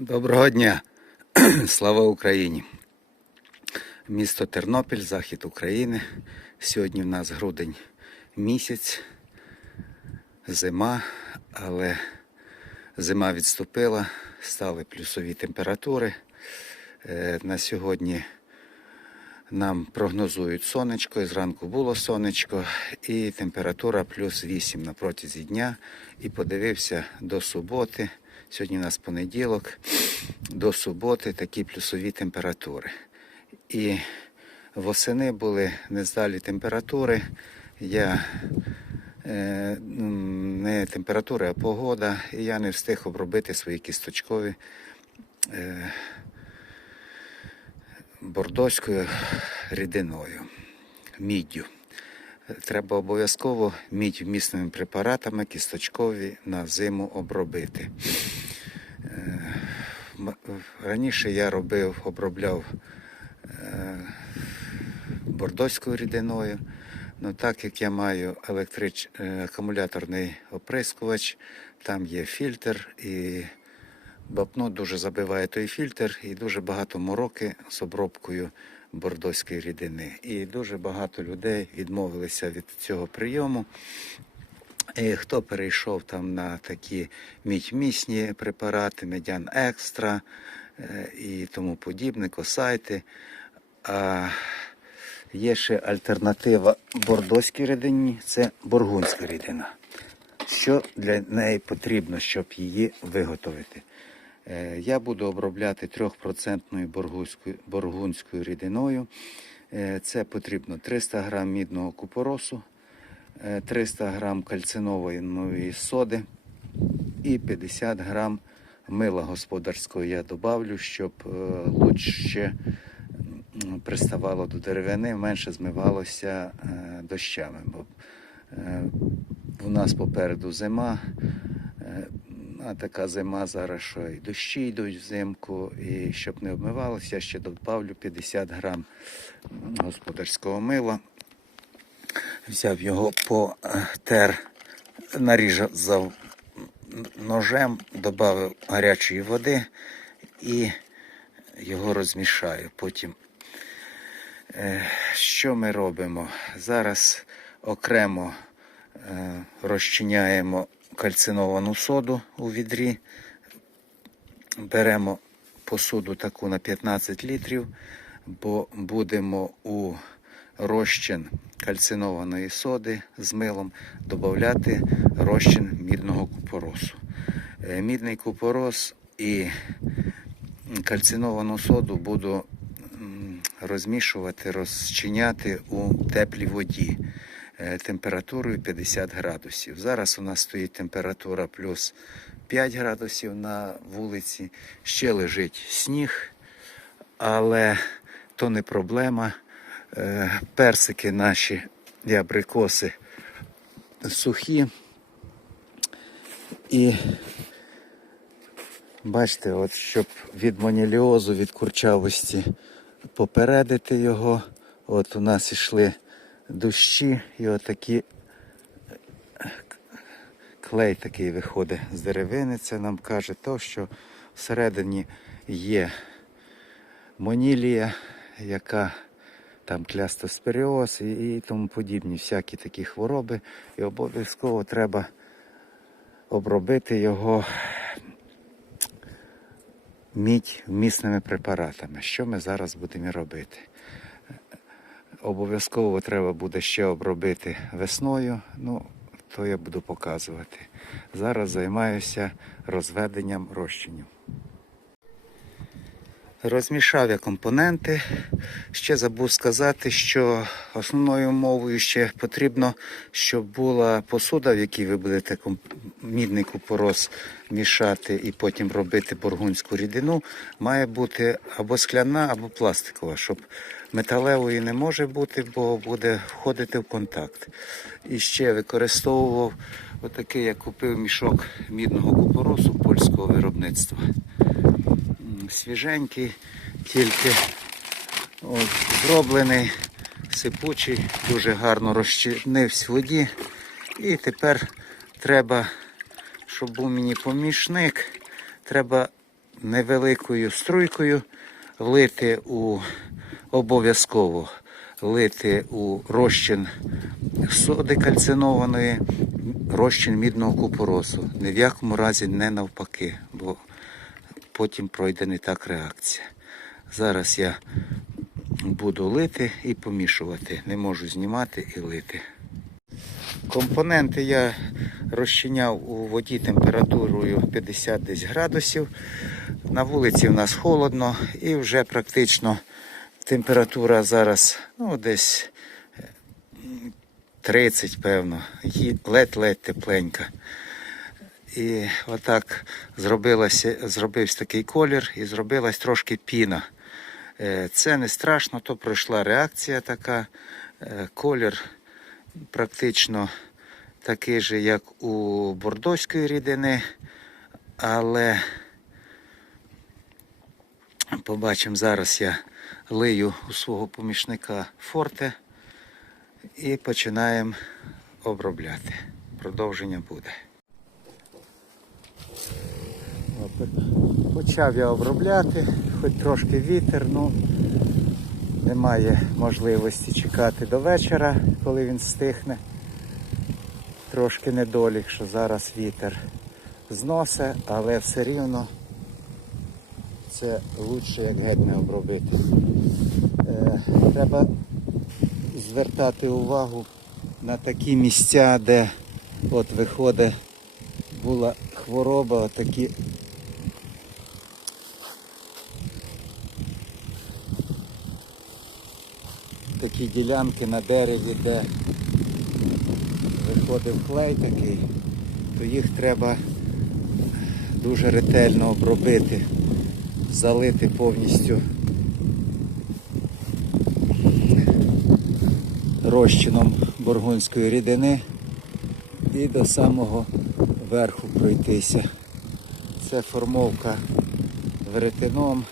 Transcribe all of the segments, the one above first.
Доброго дня! Слава Україні! Місто Тернопіль, захід України. Сьогодні в нас грудень місяць, зима, але зима відступила, стали плюсові температури. Е, На сьогодні нам прогнозують сонечко, і зранку було сонечко, і температура плюс 8 на протязі дня. І подивився до суботи. Сьогодні у нас понеділок, до суботи такі плюсові температури. І восени були нездалі температури. Я е, не температура, а погода. І я не встиг обробити свої кісточкові е, бордоською рідиною, міддю. Треба обов'язково мідь вмісними препаратами кісточкові на зиму обробити. Е, Раніше я робив, обробляв е, бордоською рідиною. Ну, так як я маю електрич... е, акумуляторний оприскувач, там є фільтр і Бапно дуже забиває той фільтр і дуже багато мороки з обробкою бордоської рідини. І дуже багато людей відмовилися від цього прийому. Хто перейшов там на такі мідьмісні препарати, медян екстра е, і тому подібне, косайти. А є ще альтернатива бордоській рідині це бургундська рідина. Що для неї потрібно, щоб її виготовити? Е, Я буду обробляти 3% боргунською, рідиною. Е, Це потрібно 300 г мідного купоросу, 300 г кальцинової соди і 50 г мила господарського я добавлю, щоб е, лучше приставало до деревини, менше змивалося е, дощами. Бо е, у нас попереду зима, е, а така зима зараз, що і дощі йдуть взимку, і щоб не обмивалося, я ще добавлю 50 грам господарського мила. Взяв його потер, нарізав ножем, додав гарячої води і його розмішаю. Потім Е, Що ми робимо? Зараз окремо е, розчиняємо кальциновану соду у відрі, беремо посуду таку на 15 літрів, бо будемо у розчин кальцинованої соди з милом додати розчин мідного купоросу. Е, Мідний купорос і кальциновану соду буду розмішувати, розчиняти у теплій воді е, температурою 50 градусів. Зараз у нас стоїть температура плюс 5 градусів на вулиці. Ще лежить сніг, але то не проблема. Е, Персики наші і абрикоси сухі. І Бачите, от щоб від моніліозу, від курчавості попередити його. От у нас ішли дощі і отакі клей такий виходить з деревини. Це нам каже то, що всередині є монілія, яка там клястоспоріоз і, і тому подібні всякі такі хвороби. І обов'язково треба обробити його мідь вмісними препаратами. Що ми зараз будемо робити? Обов'язково треба буде ще обробити весною, ну, то я буду показувати. Зараз займаюся розведенням розчинів. Розмішав я компоненти. Ще забув сказати, що основною умовою ще потрібно, щоб була посуда, в якій ви будете мідний купорос мішати і потім робити бургунську рідину, має бути або скляна, або пластикова, щоб металевої не може бути, бо буде входити в контакт. І ще використовував отакий, я купив мішок мідного купоросу польського виробництва. Свіженький, тільки от, зроблений, сипучий, дуже гарно розчинився в воді. І тепер треба, щоб був мені помічник, треба невеликою струйкою влити у обов'язково лити у розчин соди кальцинованої, розчин мідного купоросу. Ні в якому разі не навпаки, бо потім пройде не так реакція. Зараз я буду лити і помішувати. Не можу знімати і лити. Компоненти я розчиняв у воді температурою 50 десь градусів. На вулиці в нас холодно і вже практично температура зараз ну, десь е, 30, певно, ледь-ледь тепленька. І отак зробився такий колір і зробилась трошки піна. Е, Це не страшно, то пройшла реакція така. Е, Колір практично такий же, як у бордоської рідини, але побачимо зараз я лию у свого помічника форте і починаємо обробляти. Продовження буде. Почав я обробляти, хоч трошки вітер, ну немає можливості чекати до вечора, коли він стихне. Трошки недолік, що зараз вітер зносить, але все рівно це краще, як геть не обробити. Е, треба звертати увагу на такі місця, де от виходить була хвороба, такі такі ділянки на дереві, де виходив клей такий, то їх треба дуже ретельно обробити, залити повністю розчином бургунської рідини і до самого верху пройтися. Це формовка веретеном.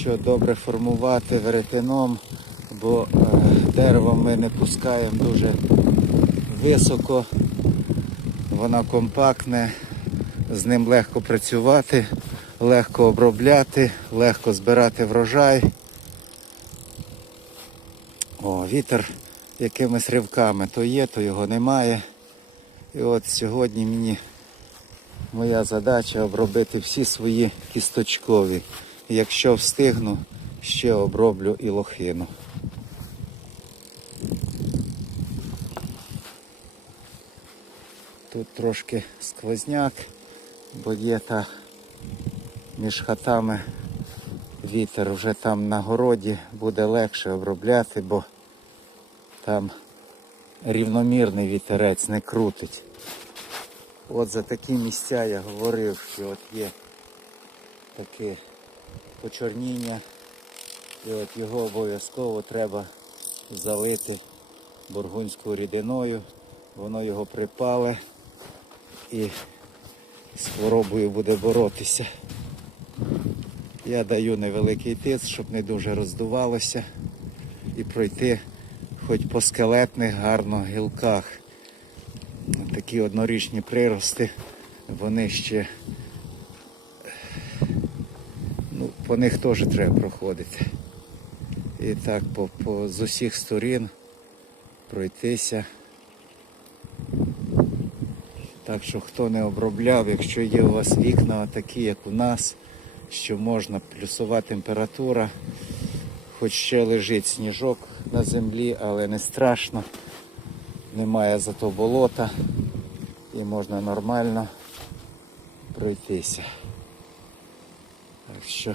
Що добре формувати веретеном, бо е, дерево ми не пускаємо дуже високо, воно компактне, з ним легко працювати, легко обробляти, легко збирати врожай. О, вітер якимись ривками то є, то його немає. І от сьогодні мені моя задача обробити всі свої кісточкові. Якщо встигну, ще оброблю і лохину. Тут трошки сквозняк, бо є та між хатами вітер вже там на городі буде легше обробляти, бо там рівномірний вітерець не крутить. От за такі місця я говорив, що от є таке почорніння, і от його обов'язково треба залити бургунською рідиною, воно його припале і з хворобою буде боротися. Я даю невеликий тиск, щоб не дуже роздувалося і пройти хоч по скелетних гарно гілках. Такі однорічні прирости, вони ще ну, по них теж треба проходити. І так по, по, з усіх сторін пройтися. Так що хто не обробляв, якщо є у вас вікна такі, як у нас, що можна плюсова температура, хоч ще лежить сніжок на землі, але не страшно, немає зато болота і можна нормально пройтися. Так що